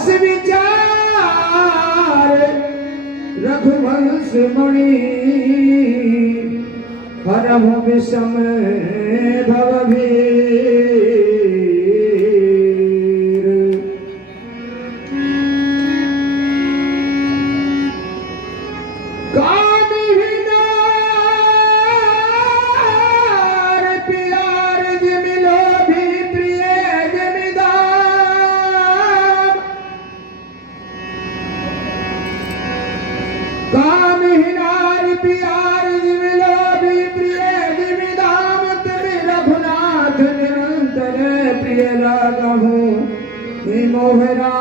अस विचार रघुवंश मणि हरहु विषम भवभीर। कामिहिनार प्यार जिमिलो भी प्रिय जमिदार। कामिहिनार प्यार जिमिलो भी प्रिय जमिदाम। तेरे रघुनाथ निरंतर प्रिय लागहु हे मोहरा।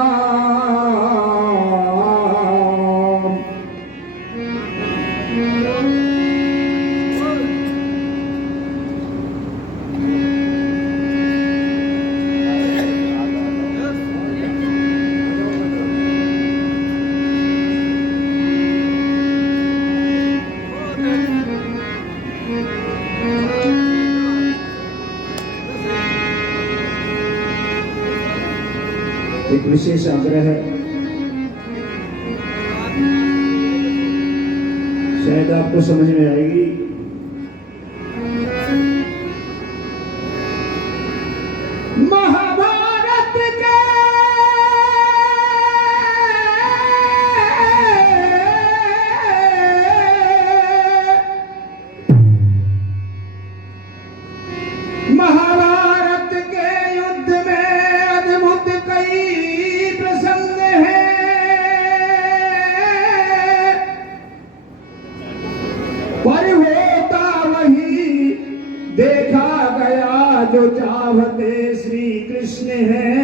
एक विशेष आग्रह है, शायद आपको समझ में आएगी। महाभारत के महाभारत के युद्ध में अद्भुत कई प्रसंग हैं, पर होता वही देखा गया जो चाहते श्री कृष्ण हैं।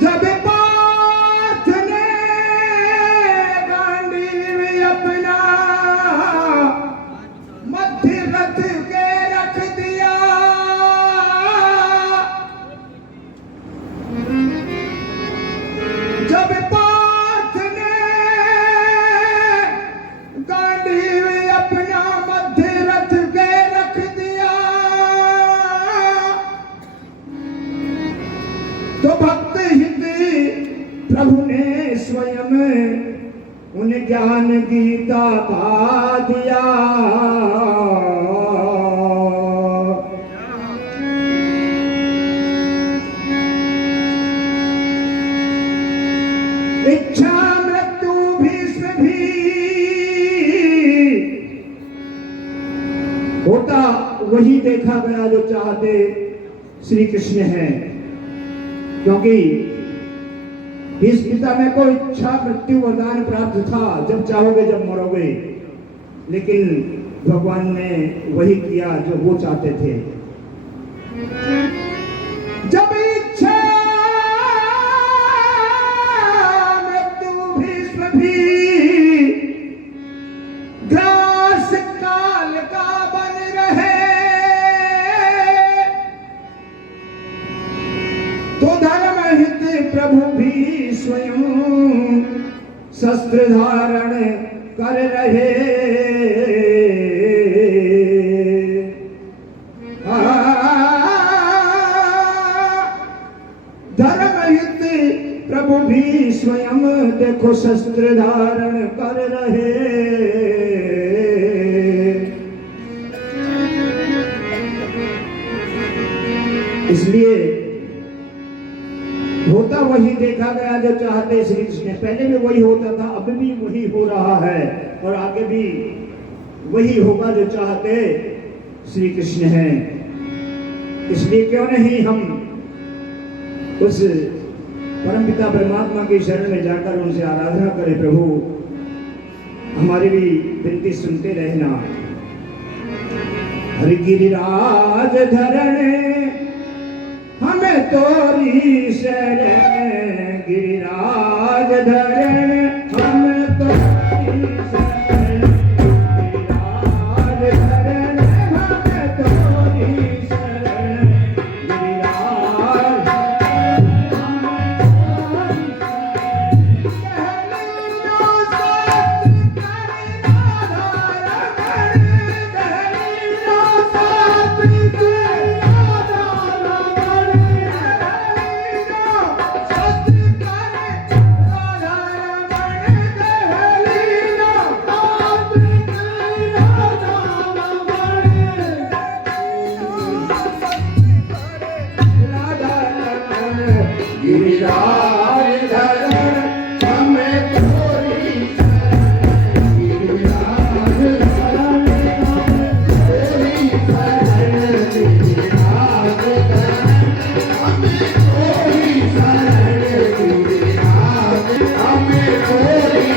जब पार्थ ने गांडीव अपना मध्य रथ के रख दिया, जब पार्थ ने गांडीव अपना मध्य रथ के रख दिया, तो भक्त हित प्रभु ने स्वयं उन्हें ज्ञान गीता का दिया। इच्छा मृत्यु भीष्म भी होता वही देखा गया जो चाहते श्री कृष्ण हैं, क्योंकि इस पिता में कोई इच्छा मृत्यु वरदान प्राप्त था, जब चाहोगे जब मरोगे, लेकिन भगवान ने वही किया जो वो चाहते थे। जब इच्छा मृत्यु भीष्म भी ग्रास काल का बन रहे, तो धर्म हित प्रभु भी स्वयं शस्त्र धारण कर रहे। धर्म हित प्रभु भी स्वयं देखो शस्त्र धारण कर रहे। इसलिए होता वही देखा गया जो चाहते श्री कृष्ण। पहले भी वही होता था, अब भी वही हो रहा है, और आगे भी वही होगा जो चाहते श्री कृष्ण हैं। इसलिए क्यों नहीं हम उस परमपिता परमात्मा की शरण में जाकर उनसे आराधना करें। प्रभु हमारी भी विनती सुनते रहना। हरि गिरिराज धरण हमें तोरी शरण, गिरिराज धरण हमें तोरी शरण, गिरिराज धरण हमें तोरी शरण, गिरिराज हमें तोरी शरण। गिरिराज धरण हमें थोड़ी गिरिराज धरण हमें थोड़ी शरण गिरिराज धरण हमें थोड़ी शरण गिरिराज हमें थोड़ी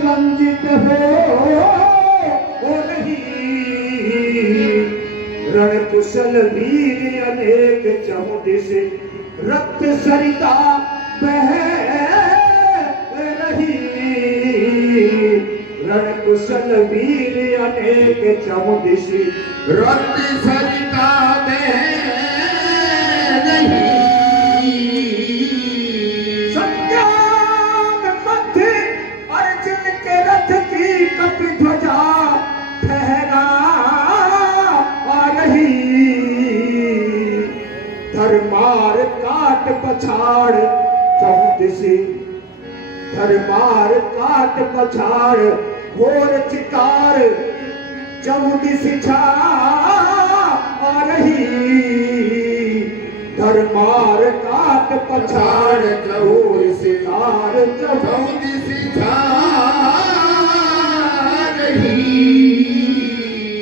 रंजित हो नहीं रण कुशल वीर अनेक चहुदिश रक्त सरिता बह रही रण कुशल वीर अनेक चहुदिश रक्त सरिता बह रही ध्वजा ठहरा आ रही धर्मार काट पछाड़ चौदिशी धर्मार काट पछाड़ घोर चिकार चौदिशी छा आ रही धर्मार काट पछाड़ घोर शिकार चौदिशी छा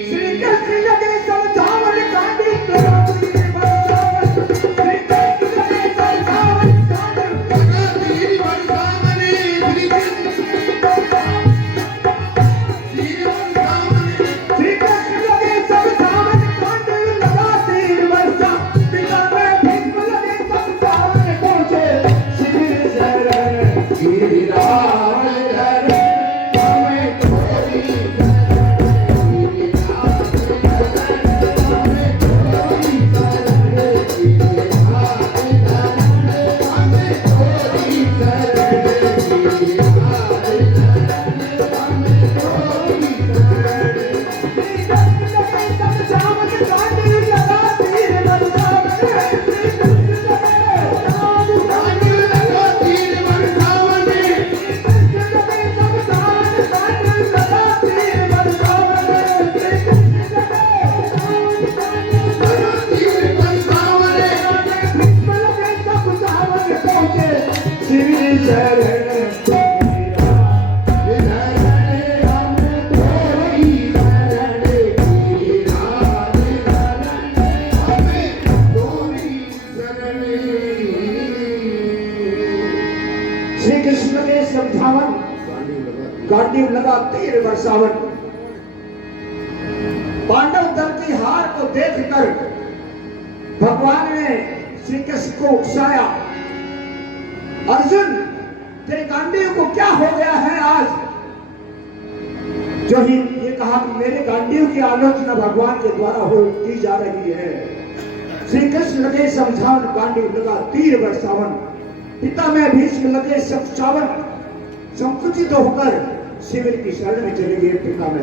श्री कृष्ण लगे समझावन कांडी तीर बरसावन श्री कृष्ण लगे समझावन कांडी तीर बरसावन श्री कृष्ण लगे समझावन कांडी लगा तीर बरसा पिता में भीष्म लगे समझावन पहुंचे शिविर शरण गिरिराज धरण हमें थोड़ी श्री कृष्ण के समझावन गांडीव लगा तीर बरसावन पांडव दल की हार को देखकर भगवान ने श्री कृष्ण को उकसाया अर्जुन तेरे गांडीव को क्या हो गया है आज जो ही ये कहा कि मेरे गांडीव की आलोचना भगवान के द्वारा हो की जा रही है श्री कृष्ण लगे समझावन गांडीव लगा तीर बरसावन पिता में भीष्म लगे समझावन संकुचित होकर शिविर की शरण में चले गए पिता में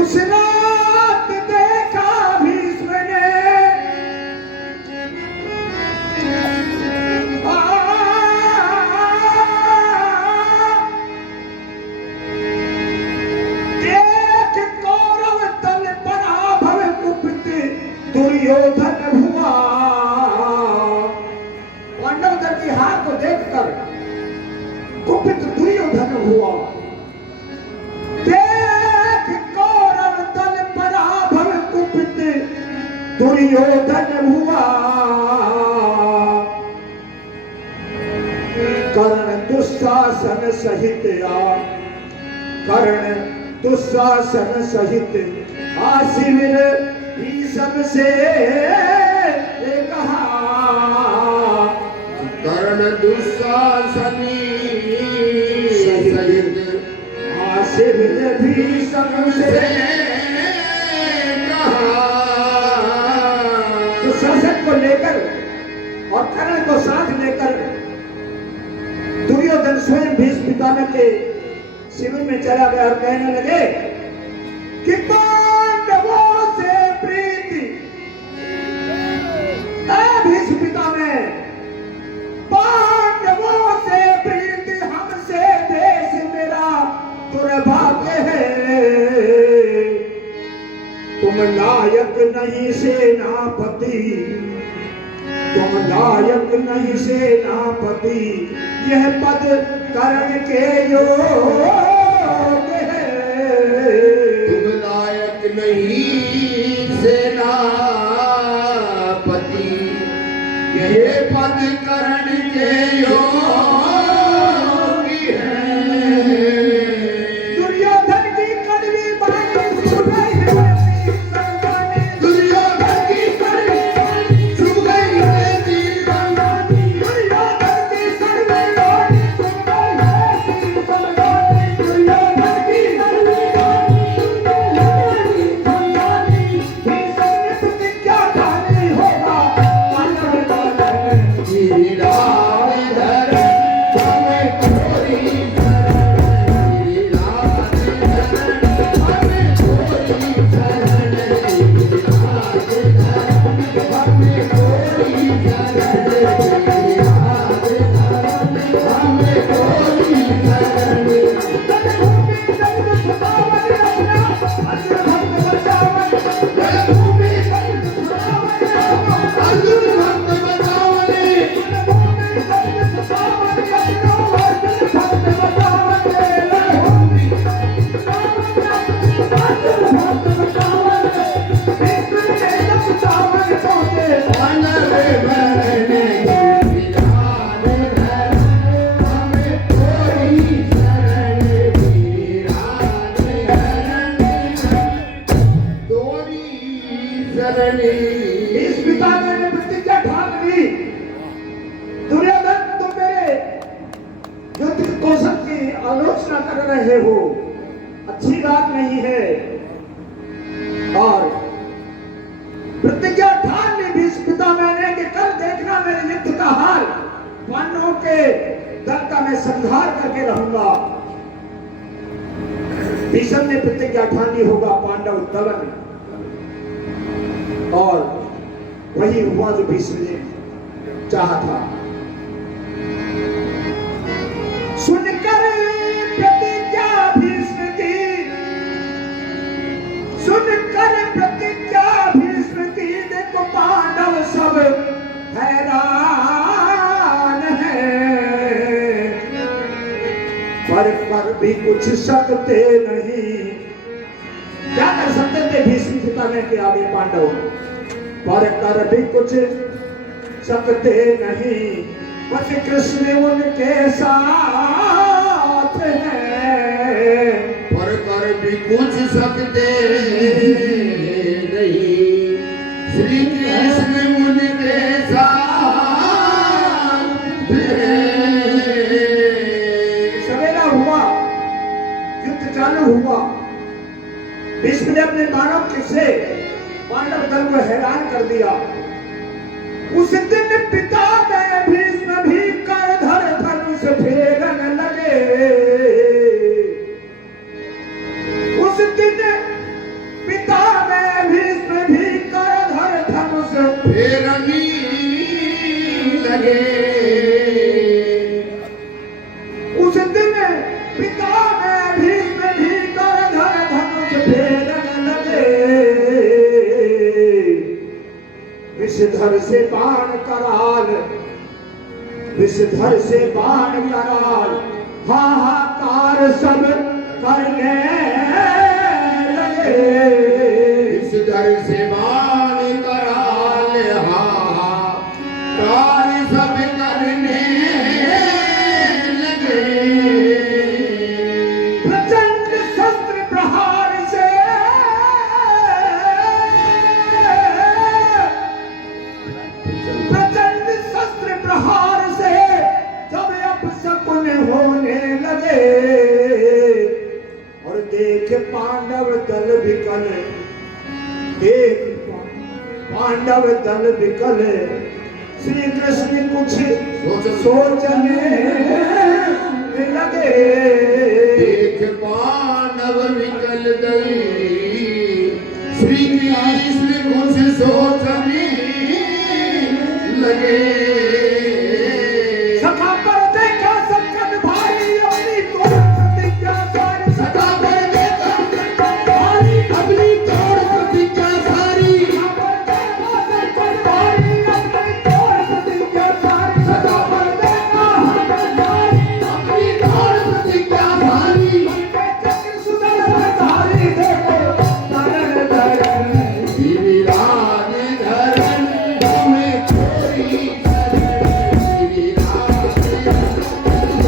उस रात देखा भीष्म ने देख कौरव तल पराभव कुपित दुर्योधन हुआ पांडव दल की हार को देखकर दुर्योधन हुआ कर्ण दुशासन सहित कर्ण दुशासन सहित आशिविर भीषम से कहा कर्ण दुशासनी सहित आशिविर भीषम से कहा। दुशासन को लेकर और कर्ण को साथ लेकर दुर्योधन स्वयं भीष्म पितामह के शिविर में चला गया और कहने लगे कि पांडवों से प्रीति भीष्म पितामह, पांडवों से प्रीति हमसे देश मेरा दुर्भाग्य है। तुम लायक नहीं सेनापति, तुम लायक नहीं सेनापति, यह पद कर्ण के योग्य है। तुम लायक नहीं सेनापति, यह पद कर्ण के योग्य है। दुर्योधन की कड़वी बाणी सुन गई दुर्योधन की कड़वी बाणी सुन गई है तीर बंगानी। दुर्योधन की कड़वी बाणी सुन गई है तीर बंगानी। दुर्योधन की कड़वी बाणी सुन गई है तीर बंगानी। भीष्म ने प्रतिज्ञा ठानी होगा पांडव का वीरा धर हमें कोरी शरण, वीरा धर हमें कोरी शरण, वीरा धर हमें कोरी शरण, वीरा धर हमें कोरी शरण। अर्जुन भक्त बतावने, पांडव मरने वीरान धर हमें कोरी शरण, वीरान धर तोरी शरणी। इस पिता ने प्रतिज्ञा ठान ली, दुर्योधन तुम मेरे युद्ध कौशल की आलोचना कर रहे हो, अच्छी बात नहीं है। और प्रतिज्ञा ठान ली भीष्म पितामह ने कि कल देखना मेरे युद्ध का हाल, पांडवों के दल का मैं संहार करके रहूंगा। भीष्म ने प्रतिज्ञा ठान ली होगा पांडव दलन, और वही हुआ जो भीष्म ने चाहा था। सुनकर प्रतिज्ञा भीष्म की, सुनकर प्रतिज्ञा भीष्म की, देखो पांडव सब हैरान है, पर भी कुछ सकते नहीं। क्या कर सकते थे भीष्म पितामह के आगे पांडव? पर कर भी कुछ सकते नहीं, पति कृष्ण उनके साथ है। पर कर भी कुछ सकते नहीं, श्री कृष्ण उनके साथ हैं। सवेरा हुआ, युद्ध चालू हुआ, भीष्म ने अपने बाणों से पांडव दल को हैरान कर दिया। उस दिन पिता में भीष्म भी करधर धनुष फेरन लगे। उस दिन पिता में भीष्म भी करधर धनुष फेरनी लगे। उस दिन पिता में भीष्म भी करधर धनुष फेरन लगे। विषधर से बाण कराल, विषधर से बाण कराल, हाहाकार सब करने लगे। विषधर से बाण कराल, पांडव दल विकल श्री कृष्ण कुछ सोचने लगे। देख पांडव विकल दल श्री कृष्ण कुछ सोचने लगे। सखा पर देखा संकट भारी अपनी तोड़ प्रतिज्ञा सारी। सखा पर देखा संकट भारी अपनी तोड़ प्रतिज्ञा सारी। सखा पर देखा संकट भारी अपनी तोड़ प्रतिज्ञा सारी। सखा पर देखा संकट भारी अपनी तोड़ प्रतिज्ञा सारी। चक्र सुदर्शन धारी देखो धरण धरण गिरिराज धरण हमें कोई शरण। गिरिराज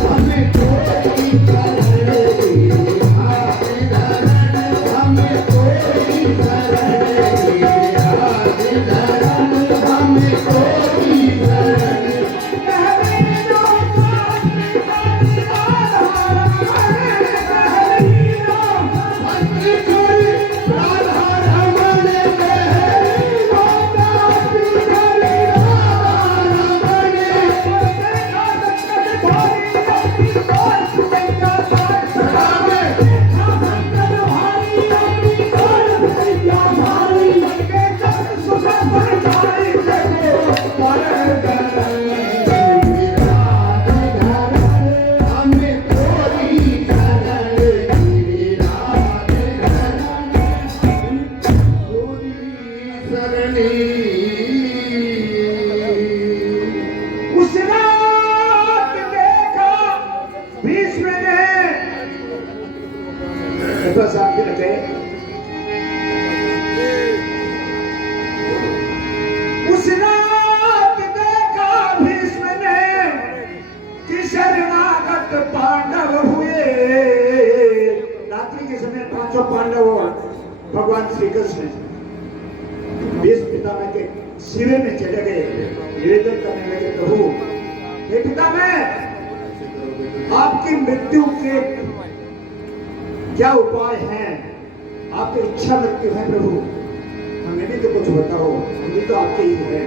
हमें कोई शरण। गिरिराज धरण हमें कोई शरण। गिरिराज धरण हमें कोई शरण। भक्ति कोई राधा रमण कहरी राधा रमण। हमें कोई शरण। गिरिराज धरण कोई शरणी। उस रात देखा भीष्म ने बस आगे रखे। उस रात देखा भीष्म ने कि शरणागत पांडव हुए। रात्रि के समय पांचों पांडव और भगवान श्री कृष्ण भीष्म पितामह के शिविर में चले गए। निवेदन करने लगे, प्रभु हे पितामह आपकी मृत्यु के क्या उपाय हैं? आपकी इच्छा मृत्यु है प्रभु, हमें भी तो कुछ बताओ, हम भी तो आपके ही हैं।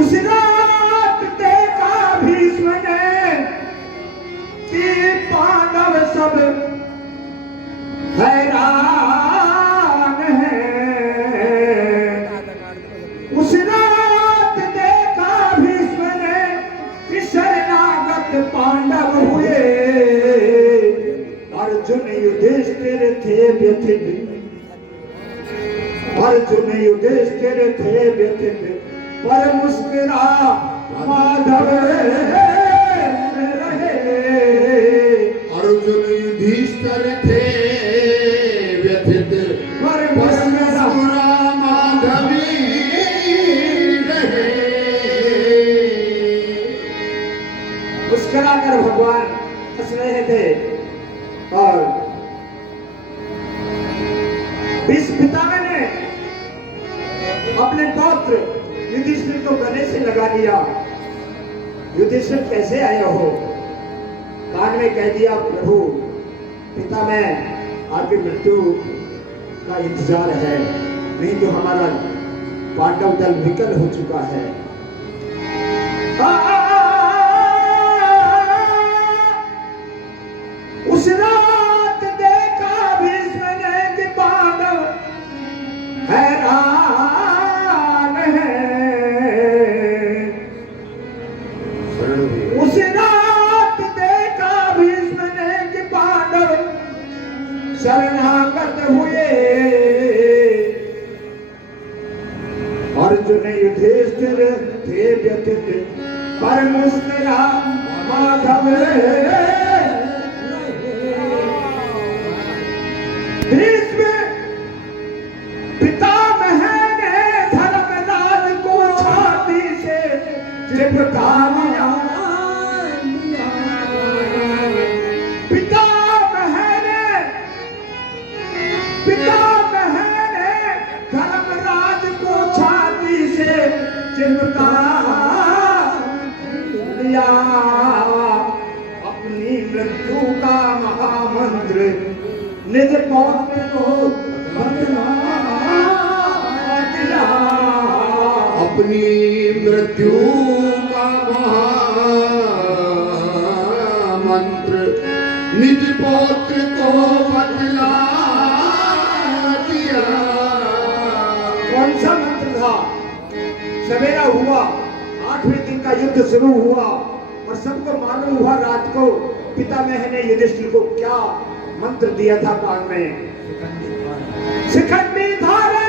उस रात देखा भीष्म ने कि पांडव सब हैरान हैं। उस रात देखा भीष्म ने कि शरणागत पांडव हुए। अर्जुन युधिष्ठिर थे व्यथित। अर्जुन युधिष्ठिर थे व्यथित पर मुस्कुरा माधव रहे। अर्जुन युधिष्ठिर थे व्यथित पर मुस्कुरा माधवी रहे। मुस्कुरा कर भगवान हंस रहे थे और भीष्म पितामह ने अपने पौत्र युधिष्ठिर को गले से लगा लिया। युधिष्ठिर कैसे आए हो? कान में कह दिया, प्रभु पितामह आपकी मृत्यु का इंतजार है, नहीं तो हमारा पांडव दल विकल हो चुका है। उस रात देखा भीष्म ने कि पांडव हैरान हैं। उस रात देखा भीष्म ने कि पांडव शरणागत हुए। अर्जुन युधिष्ठिर थे व्यथित पर मुस्कुरा माधव रहे। भीष्म पितामह ने धर्मराज को छाती से चिपका लिया। पितामह ने धर्मराज को छाती से चिपका लिया। अपनी मृत्यु का महामंत्र निज पौत्र को बतला दिया। अपनी मृत्यु का महामंत्र निज पौत्र को बतला दिया। कौन सा मंत्र था? सवेरा हुआ, 8वें दिन का युद्ध शुरू हुआ और सबको मालूम हुआ रात को पितामह ने युधिष्ठिर को क्या मंत्र दिया था कान में। शिखंडी धारा